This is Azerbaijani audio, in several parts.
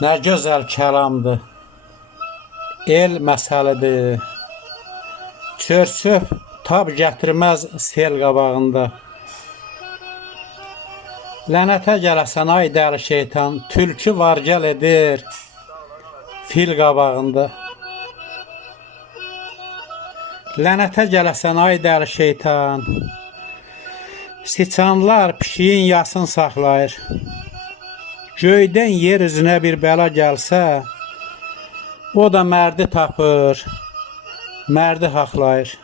Nə gözəl kəlamdır, el məsəlidir. Çör-çöp tab gətirməz sel qabağında. Lənətə gələsən ay dəli şeytan, tülkü var gəl edir fil qabağında. Lənətə gələsən ay dəli şeytan, siçanlar pişiyin yasını saxlayır. Göydən yer üzünə bir bəla gəlsə, o da mərdi tapır, mərdi haqlayır.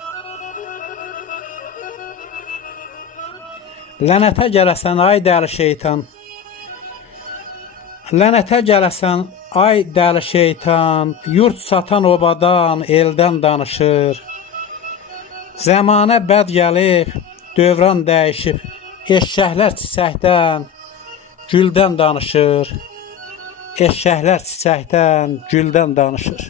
Lənətə gələsən ay dəli şeytan, lənətə gələsən ay dəli şeytan, yurt satan obadan, eldən danışır. Zəmanə bəd gəlib, dövran dəyişib, eşşəklər çiçəkdən, güldən danışır. Eşşəklər çiçəkdən, güldən danışır.